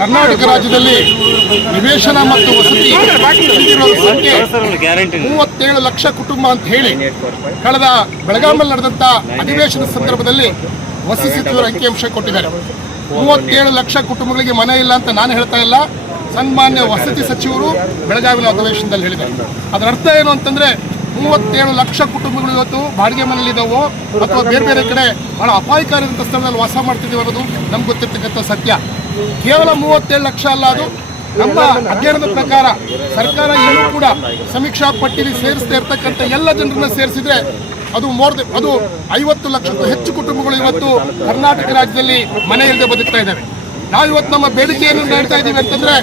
ಕರ್ನಾಟಕ ರಾಜ್ಯದಲ್ಲಿ ನಿವೇಶನ ಮತ್ತು ವಸತಿ ಸಂಖ್ಯೆ 37 ಲಕ್ಷ ಕುಟುಂಬ ಅಂತ ಹೇಳಿ ಕಳೆದ ಬೆಳಗಾವಿಯಲ್ಲಿ ನಡೆದಂಥ ಅಧಿವೇಶನದ ಸಂದರ್ಭದಲ್ಲಿ ವಸತಿ ಸಚಿವರು ಅಂಕಿಅಂಶ ಕೊಟ್ಟಿದ್ದಾರೆ. 37 ಲಕ್ಷ ಕುಟುಂಬಗಳಿಗೆ ಮನೆ ಇಲ್ಲ ಅಂತ ನಾನು ಹೇಳ್ತಾ ಇಲ್ಲ, ಸನ್ಮಾನ್ಯ ವಸತಿ ಸಚಿವರು ಬೆಳಗಾವಿನ ಅಧಿವೇಶನದಲ್ಲಿ ಹೇಳಿದ್ದಾರೆ. ಅದರ ಅರ್ಥ ಏನು ಅಂತಂದ್ರೆ 37 ಲಕ್ಷ ಕುಟುಂಬಗಳು ಇವತ್ತು ಬಾಡಿಗೆ ಮನೆಯಲ್ಲಿದ್ದಾವೋ ಅಥವಾ ಬೇರೆ ಬೇರೆ ಕಡೆ ಬಹಳ ಅಪಾಯಕಾರಿಯಾದಂಥ ಸ್ಥಳದಲ್ಲಿ ವಾಸ ಮಾಡ್ತಿದ್ದೀವಿ ಅನ್ನೋದು ನಮ್ಗೆ ಗೊತ್ತಿರ್ತಕ್ಕಂಥ ಸತ್ಯ. ಕೇವಲ 37 ಲಕ್ಷ ಅಲ್ಲ, ಅದು ನಮ್ಮ ಅಧ್ಯಯನದ ಪ್ರಕಾರ ಸರ್ಕಾರ ಇನ್ನೂ ಕೂಡ ಸಮೀಕ್ಷಾ ಪಟ್ಟಿಯಲ್ಲಿ ಸೇರಿಸದೇ ಇರ್ತಕ್ಕಂಥ ಎಲ್ಲ ಜನರನ್ನ ಸೇರಿಸಿದ್ರೆ ಅದು 50 ಲಕ್ಷಕ್ಕೂ ಹೆಚ್ಚು ಕುಟುಂಬಗಳು ಇವತ್ತು ಕರ್ನಾಟಕ ರಾಜ್ಯದಲ್ಲಿ ಮನೆ ಇಲ್ಲದೆ ಬದುಕ್ತಾ ಇದ್ದಾವೆ. ನಾವಿವತ್ತು ನಮ್ಮ ಬೇಡಿಕೆಯನ್ನು ನೀಡ್ತಾ ಇದ್ದೀವಿ ಅಂತಂದ್ರೆ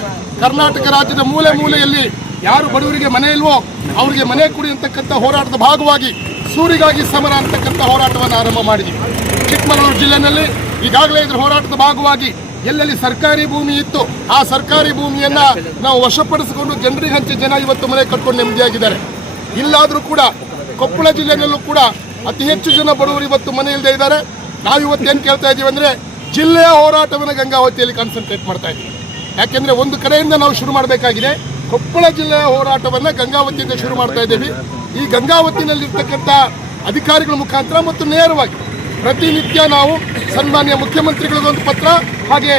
ಕರ್ನಾಟಕ ರಾಜ್ಯದ ಮೂಲೆ ಮೂಲೆಯಲ್ಲಿ ಯಾರು ಬಡವರಿಗೆ ಮನೆ ಇಲ್ವೋ ಅವರಿಗೆ ಮನೆ ಕೊಡಿ ಅಂತಕ್ಕಂಥ ಹೋರಾಟದ ಭಾಗವಾಗಿ ಸೂರಿಗಾಗಿ ಸಮರ ಅಂತಕ್ಕಂಥ ಹೋರಾಟವನ್ನು ಆರಂಭ ಮಾಡಿದ್ದೀವಿ. ಚಿಕ್ಕಮಗಳೂರು ಜಿಲ್ಲೆಯಲ್ಲಿ ಈಗಾಗಲೇ ಇದರ ಹೋರಾಟದ ಭಾಗವಾಗಿ ಎಲ್ಲೆಲ್ಲಿ ಸರ್ಕಾರಿ ಭೂಮಿ ಇತ್ತು ಆ ಸರ್ಕಾರಿ ಭೂಮಿಯನ್ನ ನಾವು ವಶಪಡಿಸಿಕೊಂಡು ಜನರಿಗೆ ಹಂಚಿ ಜನ ಇವತ್ತು ಮನೆ ಕಟ್ಕೊಂಡು ನೆಮ್ಮದಿಯಾಗಿದ್ದಾರೆ. ಇಲ್ಲಾದರೂ ಕೂಡ ಕೊಪ್ಪಳ ಜಿಲ್ಲೆಯಲ್ಲೂ ಕೂಡ ಅತಿ ಹೆಚ್ಚು ಜನ ಬಡವರು ಇವತ್ತು ಮನೆ ಇಲ್ಲದೆ ಇದ್ದಾರೆ. ನಾವು ಇವತ್ತೇನು ಕೇಳ್ತಾ ಇದ್ದೀವಿ ಅಂದರೆ ಜಿಲ್ಲೆಯ ಹೋರಾಟವನ್ನು ಗಂಗಾವತಿಯಲ್ಲಿ ಕಾನ್ಸಂಟ್ರೇಟ್ ಮಾಡ್ತಾ ಇದ್ದೀವಿ. ಯಾಕೆಂದರೆ ಒಂದು ಕಡೆಯಿಂದ ನಾವು ಶುರು ಮಾಡಬೇಕಾಗಿದೆ. ಕೊಪ್ಪಳ ಜಿಲ್ಲೆಯ ಹೋರಾಟವನ್ನು ಗಂಗಾವತಿಯಿಂದ ಶುರು ಮಾಡ್ತಾ ಇದ್ದೀವಿ. ಈ ಗಂಗಾವತಿನಲ್ಲಿರ್ತಕ್ಕಂಥ ಅಧಿಕಾರಿಗಳ ಮುಖಾಂತರ ಮತ್ತು ನೇರವಾಗಿ ಪ್ರತಿನಿತ್ಯ ನಾವು ಸನ್ಮಾನ್ಯ ಮುಖ್ಯಮಂತ್ರಿಗಳಿಗೊಂದು ಪತ್ರ ಹಾಗೆ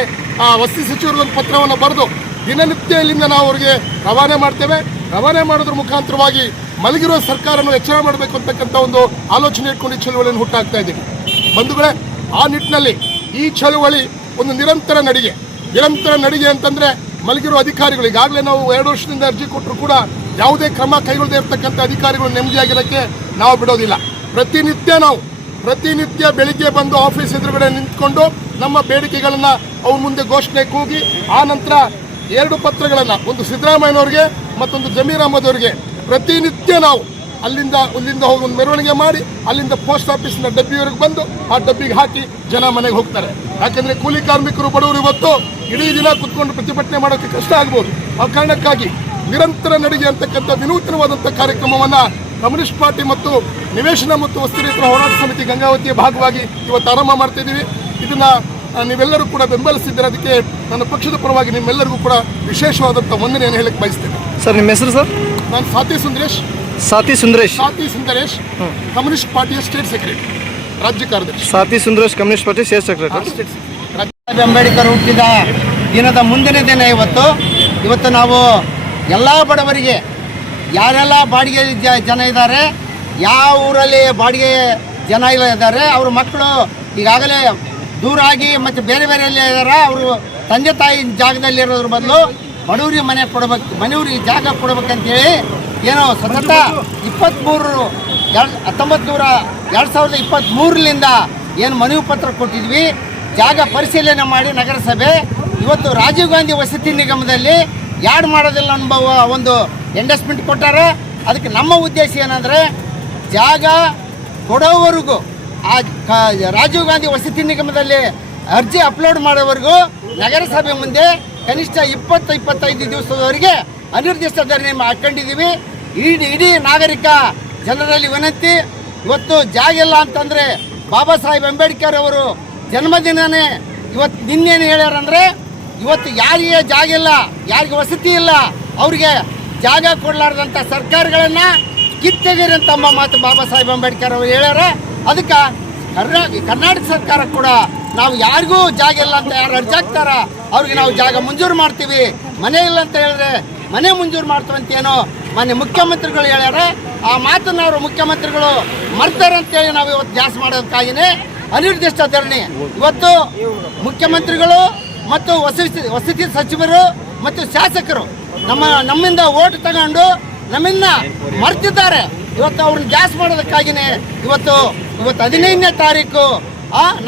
ವಸತಿ ಸಚಿವರಿಗೊಂದು ಪತ್ರವನ್ನು ಬರೆದು ದಿನನಿತ್ಯ ಇಲ್ಲಿಂದ ನಾವು ಅವರಿಗೆ ರವಾನೆ ಮಾಡ್ತೇವೆ. ರವಾನೆ ಮಾಡೋದ್ರ ಮುಖಾಂತರವಾಗಿ ಮಲಗಿರುವ ಸರ್ಕಾರವನ್ನು ಎಚ್ಚರ ಮಾಡಬೇಕು ಅಂತಕ್ಕಂಥ ಒಂದು ಆಲೋಚನೆ ಇಟ್ಕೊಂಡು ಈ ಚಳುವಳಿಯನ್ನು ಹುಟ್ಟಾಕ್ತಾ ಇದ್ದೀವಿ. ಬಂಧುಗಳೇ, ಆ ನಿಟ್ಟಿನಲ್ಲಿ ಈ ಚಳುವಳಿ ಒಂದು ನಿರಂತರ ನಡಿಗೆ ಅಂತಂದರೆ ಮಲಗಿರುವ ಅಧಿಕಾರಿಗಳು ಈಗಾಗಲೇ ನಾವು 2 ವರ್ಷದಿಂದ ಅರ್ಜಿ ಕೊಟ್ಟರು ಕೂಡ ಯಾವುದೇ ಕ್ರಮ ಕೈಗೊಳ್ಳದೇ ಇರತಕ್ಕಂಥ ಅಧಿಕಾರಿಗಳು ನೆಮ್ಮದಿಯಾಗಿರೋಕ್ಕೆ ನಾವು ಬಿಡೋದಿಲ್ಲ. ಪ್ರತಿನಿತ್ಯ ಬೆಳಿಗ್ಗೆ ಬಂದು ಆಫೀಸ್ ಎದುರುಗಡೆ ನಿಂತ್ಕೊಂಡು ನಮ್ಮ ಬೇಡಿಕೆಗಳನ್ನು ಅವ್ರ ಮುಂದೆ ಘೋಷಣೆ ಕೂಗಿ ಆ ನಂತರ 2 ಪತ್ರಗಳನ್ನು, ಒಂದು ಸಿದ್ದರಾಮಯ್ಯನವ್ರಿಗೆ ಮತ್ತೊಂದು ಜಮೀರ್ ಅಹಮದ್ ಅವರಿಗೆ ಪ್ರತಿನಿತ್ಯ ನಾವು ಅಲ್ಲಿಂದ ಹೋಗಿ ಒಂದು ಮೆರವಣಿಗೆ ಮಾಡಿ ಅಲ್ಲಿಂದ ಪೋಸ್ಟ್ ಆಫೀಸಿನ ಡಬ್ಬಿಯವರೆಗೆ ಬಂದು ಆ ಡಬ್ಬಿಗೆ ಹಾಕಿ ಜನ ಮನೆಗೆ ಹೋಗ್ತಾರೆ. ಯಾಕೆಂದರೆ ಕೂಲಿ ಕಾರ್ಮಿಕರು ಬಡವರು ಇವತ್ತು ಇಡೀ ದಿನ ಕುತ್ಕೊಂಡು ಪ್ರತಿಭಟನೆ ಮಾಡೋಕ್ಕೆ ಕಷ್ಟ ಆಗ್ಬೋದು. ಆ ಕಾರಣಕ್ಕಾಗಿ ನಿರಂತರ ನಡಿಗೆ ಅಂತಕ್ಕಂಥ ವಿನೂತನವಾದಂಥ ಕಾರ್ಯಕ್ರಮವನ್ನು ಕಮ್ಯುನಿಸ್ಟ್ ಪಾರ್ಟಿ ಮತ್ತು ನಿವೇಶನ ಮತ್ತು ವಸತಿ ರಹಿತರ ಹೋರಾಟ ಸಮಿತಿ ಗಂಗಾವತಿಯ ಭಾಗವಾಗಿ ಇವತ್ತು ಆರಂಭ ಮಾಡ್ತಿದ್ದೀವಿ. ಇದನ್ನು ನೀವೆಲ್ಲರೂ ಕೂಡ ಬೆಂಬಲಿಸಿದ್ದೀರ. ಅದಕ್ಕೆ ನನ್ನ ಪಕ್ಷದ ಪರವಾಗಿ ನಿಮ್ಮೆಲ್ಲರಿಗೂ ಕೂಡ ವಿಶೇಷವಾದಂಥ ವಂದನೆಯನ್ನು ಹೇಳಕ್ಕೆ ಬಯಸ್ತೇನೆ. ಸರ್, ನಿಮ್ಮ ಹೆಸರು ಸರ್? ನಾನು ಸಾತಿ ಸುಂದರೇಶ್ ಕಮ್ಯುನಿಸ್ಟ್ ಪಾರ್ಟಿಯ ಸ್ಟೇಟ್ ಸೆಕ್ರೆಟರಿ, ರಾಜ್ಯ ಕಾರ್ಯದರ್ಶಿ. Sathi Sundaresh, communist party state secretary. Ambedkar ಹುಟ್ಟಿದ ದಿನದ ಮುಂದಿನ ದಿನ ಇವತ್ತು ನಾವು ಎಲ್ಲ ಬಡವರಿಗೆ ಯಾರೆಲ್ಲ ಬಾಡಿಗೆ ಜನ ಇದ್ದಾರೆ, ಯಾವ ಊರಲ್ಲಿ ಬಾಡಿಗೆ ಜನ ಇದ್ದಾರೆ, ಅವ್ರ ಮಕ್ಕಳು ಈಗಾಗಲೇ ದೂರ ಆಗಿ ಮತ್ತು ಬೇರೆ ಬೇರೆಯಲ್ಲಿ ಇದ್ದಾರೆ, ಅವರು ತಂದೆ ತಾಯಿ ಜಾಗದಲ್ಲಿ ಇರೋದ್ರ ಬದಲು ಬಡವರಿಗೆ ಮನೆ ಕೊಡಬೇಕು, ಮನೆಯವ್ರಿಗೆ ಜಾಗ ಕೊಡಬೇಕಂತೇಳಿ ಏನೋ ಸತತ 2023ರಿಂದ ಏನು ಮನವಿ ಪತ್ರ ಕೊಟ್ಟಿದ್ವಿ. ಜಾಗ ಪರಿಶೀಲನೆ ಮಾಡಿ ನಗರಸಭೆ ಇವತ್ತು ರಾಜೀವ್ ಗಾಂಧಿ ವಸತಿ ನಿಗಮದಲ್ಲಿ ಯಾಡ್ ಮಾಡೋದಿಲ್ಲ ಅನ್ನೋ ಒಂದು ಎಂಡಸ್ಮೆಂಟ್ ಕೊಟ್ಟಾರೆ. ಅದಕ್ಕೆ ನಮ್ಮ ಉದ್ದೇಶ ಏನಂದರೆ ಜಾಗ ಕೊಡೋವರೆಗೂ ಆ ರಾಜೀವ್ ಗಾಂಧಿ ವಸತಿ ನಿಗಮದಲ್ಲಿ ಅರ್ಜಿ ಅಪ್ಲೋಡ್ ಮಾಡೋವರೆಗೂ ನಗರಸಭೆ ಮುಂದೆ ಕನಿಷ್ಠ 20-25 ದಿವಸದವರೆಗೆ ಅನಿರ್ದಿಷ್ಟ ಧರಣಿ ಹಾಕೊಂಡಿದ್ದೀವಿ. ಇಡೀ ನಾಗರಿಕ ಜನರಲ್ಲಿ ವಿನಂತಿ, ಇವತ್ತು ಜಾಗ ಇಲ್ಲ ಅಂತಂದರೆ ಬಾಬಾ ಸಾಹೇಬ್ ಅಂಬೇಡ್ಕರ್ ಅವರು ಜನ್ಮದಿನನೇ ಇವತ್ತು ನಿನ್ನೇನು ಹೇಳ್ಯಾರಂದರೆ ಇವತ್ತು ಯಾರಿಗೆ ಜಾಗ ಇಲ್ಲ, ಯಾರಿಗೆ ವಸತಿ ಇಲ್ಲ, ಅವರಿಗೆ ಜಾಗ ಕೊಡಲಾರ್ದಂಥ ಸರ್ಕಾರಗಳನ್ನು ಕಿತ್ತೆಗೀರಿ ಅಂತ ಮಾತು ಬಾಬಾ ಸಾಹೇಬ್ ಅಂಬೇಡ್ಕರ್ ಅವರು ಹೇಳ್ಯಾರ. ಅದಕ್ಕೆ ಕರ್ನಾಟಕ ಸರ್ಕಾರ ಕೂಡ ನಾವು ಯಾರಿಗೂ ಜಾಗ ಇಲ್ಲ ಅಂತ ಯಾರು ಅರ್ಜಿ ಹಾಕ್ತಾರ ಅವ್ರಿಗೆ ನಾವು ಜಾಗ ಮಂಜೂರು ಮಾಡ್ತೀವಿ, ಮನೆ ಇಲ್ಲ ಅಂತ ಹೇಳಿದ್ರೆ ಮನೆ ಮಂಜೂರು ಮಾಡ್ತೀವಿ ಅಂತೇನೋ ಮಾನ್ಯ ಮುಖ್ಯಮಂತ್ರಿಗಳು ಹೇಳ್ಯಾರ. ಆ ಮಾತನ್ನು ಅವರು ಮುಖ್ಯಮಂತ್ರಿಗಳು ಮರ್ತಾರೆ ಅಂತೇಳಿ ನಾವು ಇವತ್ತು ಜಾಸ್ತಿ ಮಾಡೋದಕ್ಕಾಗಿಯೇ ಅನಿರ್ದಿಷ್ಟ ಧರಣಿ. ಇವತ್ತು ಮುಖ್ಯಮಂತ್ರಿಗಳು ಮತ್ತು ವಸತಿ ಸಚಿವರು ಮತ್ತು ಶಾಸಕರು ನಮ್ಮಿಂದ ಓಟ್ ತಗೊಂಡು ನಮ್ಮಿಂದ ಮರ್ತಿದ್ದಾರೆ. ಇವತ್ತು ಅವ್ರನ್ನ ಜಾಸ್ತಿ ಮಾಡೋದಕ್ಕಾಗಿಯೇ ಇವತ್ತು 15ನೇ ತಾರೀಕು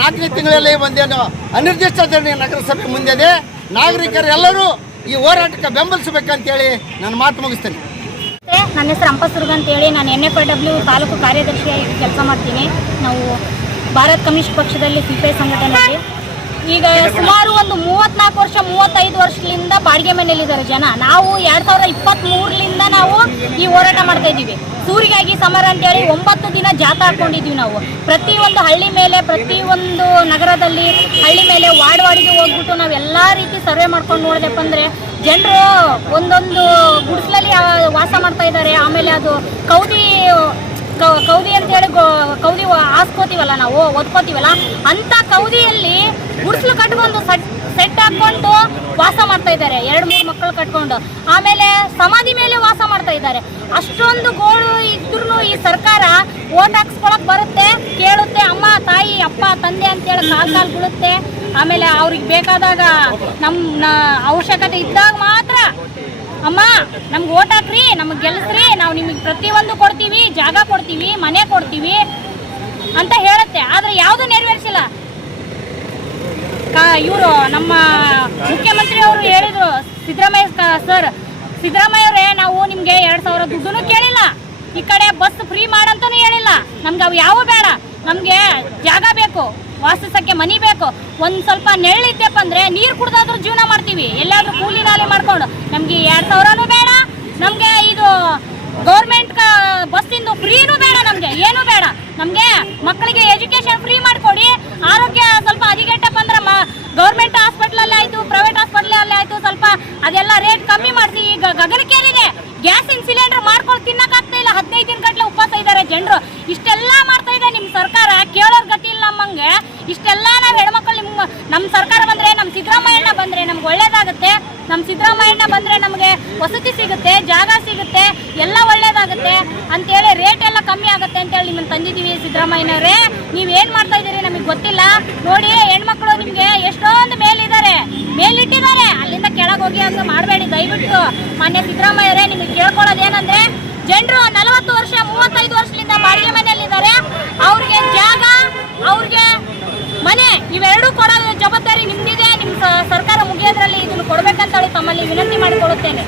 4ನೇ ತಿಂಗಳಲ್ಲಿ ಒಂದೇನು ಅನಿರ್ದಿಷ್ಟ ಧರಣಿ ನಗರಸಭೆ ಮುಂದಿದೆ. ನಾಗರಿಕರೆಲ್ಲರೂ ಈ ಹೋರಾಟಕ್ಕೆ ಬೆಂಬಲಿಸಬೇಕಂತೇಳಿ ನಾನು ಮಾತು ಮುಗಿಸ್ತೇನೆ. ನನ್ನ ಹೆಸರು ಅಂಪಸುರ್ಗ ಅಂತೇಳಿ, ನಾನು NFIW ತಾಲೂಕು ಕಾರ್ಯದರ್ಶಿಯಾಗಿ ಕೆಲಸ ಮಾಡ್ತೀನಿ. ನಾವು ಭಾರತ್ ಕಮ್ಯುನಿಸ್ಟ್ ಪಕ್ಷದಲ್ಲಿ CPI ಸಂಘಟನೆಯಲ್ಲಿ ಈಗ ಸುಮಾರು ಒಂದು 34 ವರ್ಷ 35 ವರ್ಷದಿಂದ ಬಾಡಿಗೆ ಮನೆಯಲ್ಲಿದ್ದಾರೆ ಜನ. ನಾವು 2023ರಿಂದ ನಾವು ಈ ಹೋರಾಟ ಮಾಡ್ತಾ ಇದ್ದೀವಿ. ಸೂರಿಗಾಗಿ ಸಮರ ಅಂತೇಳಿ 9 ದಿನ ಜಾಥಾ ಹಾಕೊಂಡಿದ್ವಿ ನಾವು. ಪ್ರತಿಯೊಂದು ಹಳ್ಳಿ ಮೇಲೆ, ಪ್ರತಿಯೊಂದು ನಗರದಲ್ಲಿ ಹಳ್ಳಿ ಮೇಲೆ ವಾರ್ಡಿಗೆ ಹೋಗ್ಬಿಟ್ಟು ನಾವು ಎಲ್ಲ ರೀತಿ ಸರ್ವೆ ಮಾಡ್ಕೊಂಡು ನೋಡಿದೆಪ್ಪ ಅಂದರೆ ಜನರು ಒಂದೊಂದು ಗುಡಿಸಲಲ್ಲಿ ವಾಸ ಮಾಡ್ತಾ ಇದ್ದಾರೆ. ಆಮೇಲೆ ಅದು ಕೌದಿ ಅಂತೇಳಿ ಕೌದಿ ಹಾಸ್ಕೋತೀವಲ್ಲ, ನಾವು ಒದ್ಕೋತೀವಲ್ಲ, ಅಂಥ ಕೌದಿಯಲ್ಲಿ ಗುಡಿಸಲು ಕಟ್ಕೊಂಡು ಸೆಟ್ ಹಾಕೊಂಡು ವಾಸ ಮಾಡ್ತಾ ಇದ್ದಾರೆ. 2-3 ಮಕ್ಕಳು ಕಟ್ಕೊಂಡು. ಆಮೇಲೆ ಸಮಾಧಿ ಮೇಲೆ ವಾಸ ಮಾಡ್ತಾ ಇದ್ದಾರೆ. ಅಷ್ಟೊಂದು ಗೋಳು ಇದ್ರೂ ಈ ಸರ್ಕಾರ ಓಟ್ ಹಾಕ್ಸ್ಕೊಳಕ್ ಬರುತ್ತೆ, ಕೇಳುತ್ತೆ, ಅಮ್ಮ ತಾಯಿ ಅಪ್ಪ ತಂದೆ ಅಂತೇಳಿ ಕಾಲ್ ಬೀಳುತ್ತೆ. ಆಮೇಲೆ ಅವ್ರಿಗೆ ಬೇಕಾದಾಗ ನಮ್ಮ ಅವಶ್ಯಕತೆ ಇದ್ದಾಗ ಮಾತ್ರ ಅಮ್ಮ ನಮ್ಗೆ ಓಟ್ ಹಾಕ್ರಿ, ನಮಗೆ ಗೆಲ್ಲಿಸ್ರಿ, ನಾವು ನಿಮಗೆ ಪ್ರತಿಯೊಂದು ಕೊಡ್ತೀವಿ, ಜಾಗ ಕೊಡ್ತೀವಿ, ಮನೆ ಕೊಡ್ತೀವಿ ಅಂತ ಹೇಳುತ್ತೆ. ಆದರೆ ಯಾವುದು ನೆರವೇರಿಸಿಲ್ಲ. ಇವರು ನಮ್ಮ ಮುಖ್ಯಮಂತ್ರಿ ಅವರು ಹೇಳಿದ್ರು, ಸಿದ್ದರಾಮಯ್ಯವರೇ, ನಾವು ನಿಮಗೆ 2,000 ದುಡ್ಡು ಕೇಳಿಲ್ಲ, ಈ ಕಡೆ ಬಸ್ ಫ್ರೀ ಮಾಡಂತಾನೂ ಹೇಳಿಲ್ಲ. ನಮ್ಗೆ ಅವು ಯಾವ ಬೇಡ, ನಮಗೆ ಜಾಗ ಬೇಕು, ವಾಸಿಸಕ್ಕೆ ಮನಿ ಬೇಕು, ಒಂದು ಸ್ವಲ್ಪ ನೆರಳಿದ್ದೆಪ್ಪ ಅಂದರೆ ನೀರು ಕುಡ್ದಾದ್ರೂ ಜೀವನ ಮಾಡ್ತೀವಿ, ಎಲ್ಲಾದ್ರೂ ಕೂಲಿ ನಾಲಿ ಮಾಡ್ಕೊಂಡು. ನಮಗೆ 2,000ನೂ ಬೇಡ, ನಮಗೆ ಇದು ಗೌರ್ಮೆಂಟ್ ಬಸ್ಸಿಂದು ಫ್ರೀನೂ ಬೇಡ, ನಮಗೆ ಏನೂ ಬೇಡ. ನಮಗೆ ಮಕ್ಕಳಿಗೆ ಎಜುಕೇಷನ್ ಫ್ರೀ ಮಾಡಿಕೊಡಿ. ಆರೋಗ್ಯ ಸ್ವಲ್ಪ ಹದಿಗೆಟ್ಟಪ್ಪ ಅಂದ್ರೆ ಗೌರ್ಮೆಂಟ್ ಹಾಸ್ಪಿಟ್ಲಲ್ಲೇ ಆಯಿತು, ಪ್ರೈವೇಟ್ ಹಾಸ್ಪಿಟ್ಲಲ್ಲೇ ಆಯಿತು, ಸ್ವಲ್ಪ ಅದೆಲ್ಲ ರೇಟ್ ಕಮ್ಮಿ ಮಾಡಿಸಿ. ಈಗ ಗಗನಕ್ಕೇರಿದೆ, ಗ್ಯಾಸಿನ ಸಿಲಿಂಡರ್ ಮಾಡ್ಕೊಂಡು ತಿನ್ನಕ್ಕಾಗ್ತಾ ಇಲ್ಲ. 15 ದಿನ ಗಟ್ಟಲೆ ಉಪವಾಸ ಇದ್ದಾರೆ ಜನರು. ಇಷ್ಟೆಲ್ಲ ಮಾಡ್ತಾ ಇದೆ ನಿಮ್ಮ ಸರ್ಕಾರ, ಕೇಳೋರ್ ಗತಿ ಇಲ್ಲ ನಮ್ಮಂಗೆ. ಇಷ್ಟೆಲ್ಲ ನಾವು ಹೆಣ್ಮಕ್ಳು ನಮ್ಮ ಸರ್ಕಾರ ಬಂದರೆ, ನಮ್ಮ ಸಿದ್ದರಾಮಯ್ಯಣ್ಣ ಬಂದರೆ ನಮ್ಗೆ ಒಳ್ಳೇದಾಗುತ್ತೆ. ನಮ್ಮ ಸಿದ್ದರಾಮಯ್ಯಣ್ಣ ಬಂದರೆ ನಮಗೆ ವಸತಿ ಸಿಗುತ್ತೆ, ಜಾಗ ಸಿಗುತ್ತೆ, ಎಲ್ಲ ಒಳ್ಳೇದಾಗುತ್ತೆ ಅಂತೇಳಿ ರೇಟ್ ಎಲ್ಲ ಕಮ್ಮಿ ಆಗುತ್ತೆ ಅಂತೇಳಿ ನಿಮ್ಮನ್ನು ತಂದಿದ್ದೀವಿ. ಸಿದ್ದರಾಮಯ್ಯನವರೇ, ನೀವೇನು ಮಾಡ್ತಾ ಇದ್ದೀರಿ ನಮಗೆ ಗೊತ್ತಿಲ್ಲ. ನೋಡಿ, ಹೆಣ್ಮಕ್ಳು ನಿಮಗೆ ಎಷ್ಟೊಂದು ಮೇಲಿಟ್ಟಿದ್ದಾರೆ, ಅಲ್ಲಿಂದ ಕೆಳಗೆ ಹೋಗಿ ಅಂತ ಮಾಡಬೇಡಿ ದಯವಿಟ್ಟು. ಮಾನ್ಯ ಸಿದ್ದರಾಮಯ್ಯರೇ, ನಿಮಗೆ ಕೇಳ್ಕೊಳ್ಳೋದೇನೆಂದರೆ, ಜನರು 40 ವರ್ಷ 35 ವರ್ಷದಿಂದ ಬಾಡಿಗೆ ಮನೆಯಲ್ಲಿದ್ದಾರೆ. ಅವ್ರಿಗೆ ಜಾಗ, ಅವ್ರಿಗೆ ಮನೆ, ಇವೆರಡೂ ಕೊಡೋ ಜವಾಬ್ದಾರಿ ನಿಮ್ದಿದೆ. ನಿಮ್ಮ ಸರ್ಕಾರ ಮುಗಿಯೋದ್ರಲ್ಲಿ ಇದನ್ನು ಕೊಡಬೇಕಂತೇಳಿ ತಮ್ಮಲ್ಲಿ ವಿನಂತಿ ಮಾಡಿಕೊಳ್ಳುತ್ತೇನೆ.